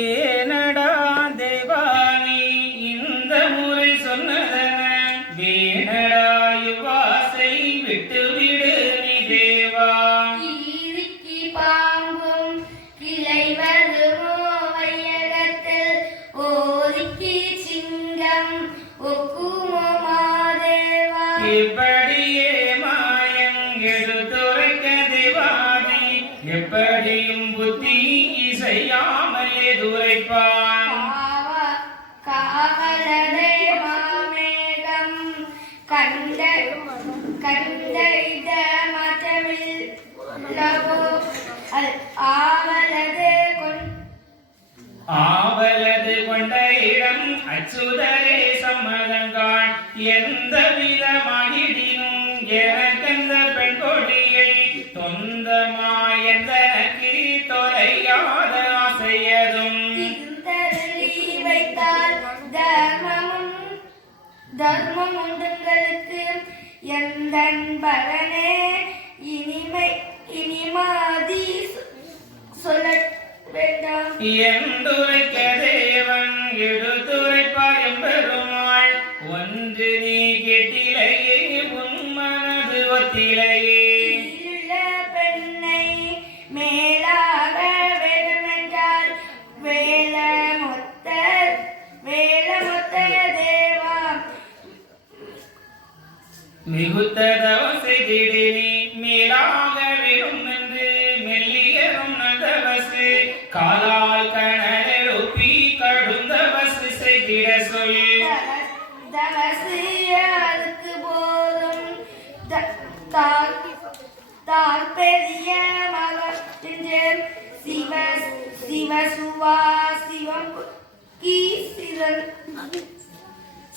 ஏனடா தேவானி இந்த முறை சொன்னதன வேணடா யுவாசை விட்டுவிடு நீ தேவா. ஈரிக்கு பாம்பும் கிளை வருமோ வையகத்தில் ஓரிக்கு சிங்கம் ஒக்குமோ மாதேவா. இப்படியே மாயம் எடுத்துரைக்க தேவானி எப்படியும் புத்தி செய்யாமல் எதுரைப்பான். காவலரே மாமேகம் கண்டைத மதமில் ஆவலது கொண்ட இடம் அச்சுதரே சம்மதங்கான் எந்த விதமாகிடினும் எனக்கெந்த பெண் கொடியை தொந்தமாயந்தனக்கு தொலையாத ஆசையதும் வைத்தால் தர்மம் உண்டுங்களுக்கு எந்த பலனே இனிமாதி சொல்ல வேண்டாம். என்றுரைக்க தேவன் எடுத்துரைப்பார் எம்பெருமாள் ஒன்று நீ கெட்டிலையே உன் மனது ஒத்திலையே. பெண்ணை மேலாக வேண்டுமென்றால் வேல மொத்த தேவா. மிகுத்த தவசை திடினி மேலாக விடும் என்று மெல்லியரும் நதவசு காலால் கணலெழுப்பி கடுந்தவசு செய்திட சொல். தவசு அதுக்கு போதும் தாழ்பெரிய மகன் சிவசுவா சிவம்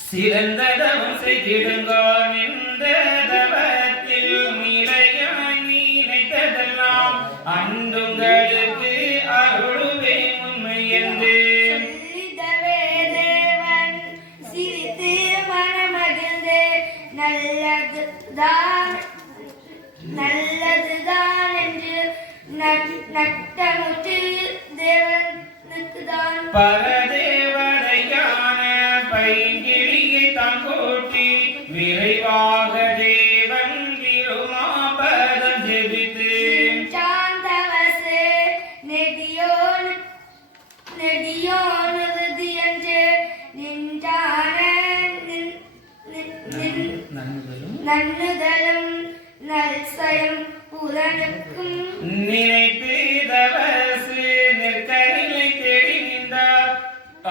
சிறந்த தவம் செய்திடுங்கான் இந்த தவத்தில் நிலையாய் நீ நினைத்ததெல்லாம் அண்டுங்களுக்கு அருளுவே உண்மை என்று சொல்லிடவே தேவன் சிரித்து மனமகிழ்ந்து நல்லதுதான் என்று நட்டமுற்று தேவனுக்குதான் பரதேவதையான பைங்கிழியை தான் கூட்டி விரைவாக தேவன் விருமாபதம் ஜெபித்து சாந்தவசே நெடியோனுறுதி என்று நின்றான நன்னுதலும் நல்சயம் புலனுக்கும் நினைத்து தவசு நெற்கரிலை தேடி நின்றார்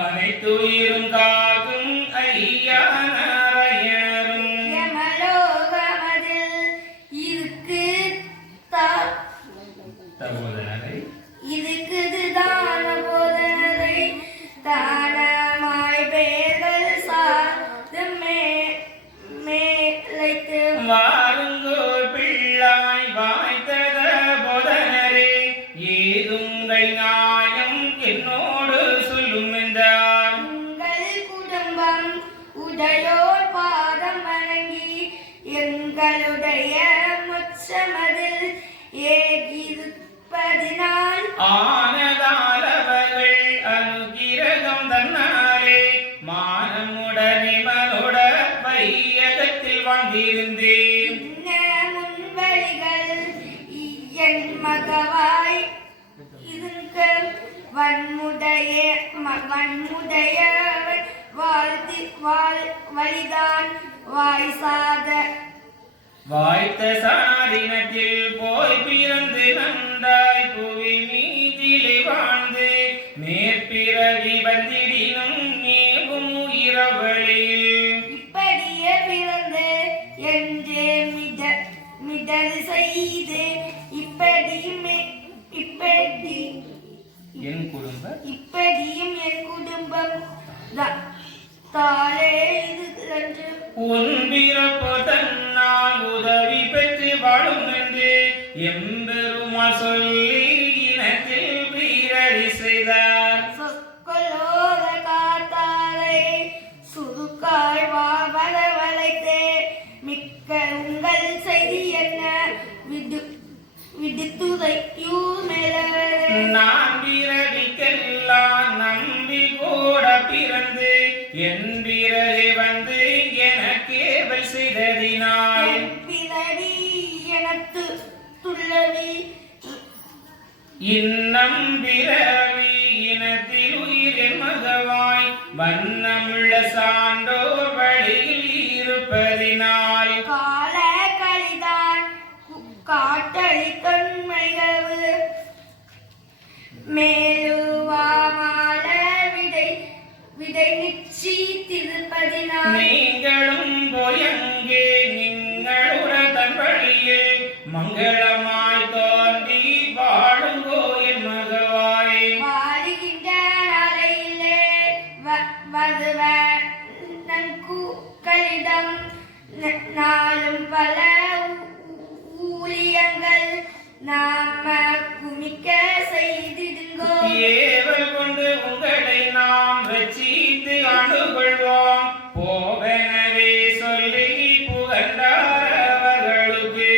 அனைத்துயிரும் காக்கும் ஐயா நாராயணரும். யமலோகமதில் இருக்கு தபோதனரை இருக்குதுதான போதனரை தானமாய் பேர்கள் சார்ந்து மேலைத்து வாருங்கோர் பிள்ளாய் வாய்த்தத போதனரே ஏதுங்கள் நியாயம் என்னோடு சொல்லும் என்றார். உங்கள் குடும்பம் உடையோர் பாதம் வணங்கி எங்களுடைய முச்சமதில் ஏகிருப்பதினால் ஆனதால் அவர்கள் அனுகிரகம் தன்னாலே மானமுடனே மனோட வையகத்தில் வாழ்ந்திருந்தேன். முன்வழிகள் என் மகவாய் இருக்க வன்முடையவன் வழிதான் வாய்த்த சாரினத்தில் போய் பிறந்து நன்றாய் புவி மீதிலே வாழ்ந்து மேற்பிறவி வந்திடினும் மேவும் இரவழியில் இப்படியே பிறந்து என்று மிடல் செய்து இப்படியும் என் குடும்பம் தாளே இது உன் பிறப்பு தன்னால் உதவி பெற்று வாழும் என்று எம்பெருமாள் சொல்லி இனத்தில் வீரடி செய்தார். சொற்களோத காத்தாலை சுருக்காய் வளைத்தே மிக்க உங்கள் செய்தி என்ன விடுத்துதையூ மேல நான் பிறவிக்கெல்லாம் என் பிறகு வந்து எனக்கேவல் செய்ததினால் என் பிறவி எனத்து துள்ளவி இன்னம் பிறவி இனத்தில் உயிரின் மகவாய் வண்ணமுள்ள சான்றோர் வழியில் இருப்பதினால் கால கலிதான் காட்டளி தொன்மைகவு மேலுவாமால விதை விதை நிச்சி திருப்பதினால் நீங்களும் போயங்கே நீங்களுற தன் வழியில் மங்களமாய் தோன்றி வாழுங்கோ என் மகவாய் வாழுகின்ற நாளையிலே வதுவ நன்கூக்களிடம் நாளும் பல ஊழியங்கள் நாம குமிக்க செய்திடுங்கோ ஏவல் கொண்டு உங்களை நாம் ரட்சித்து ஆண்டுகொள்வோம் போவெனவே சொல்லி புகழ்ந்தார் அவர்களுக்கு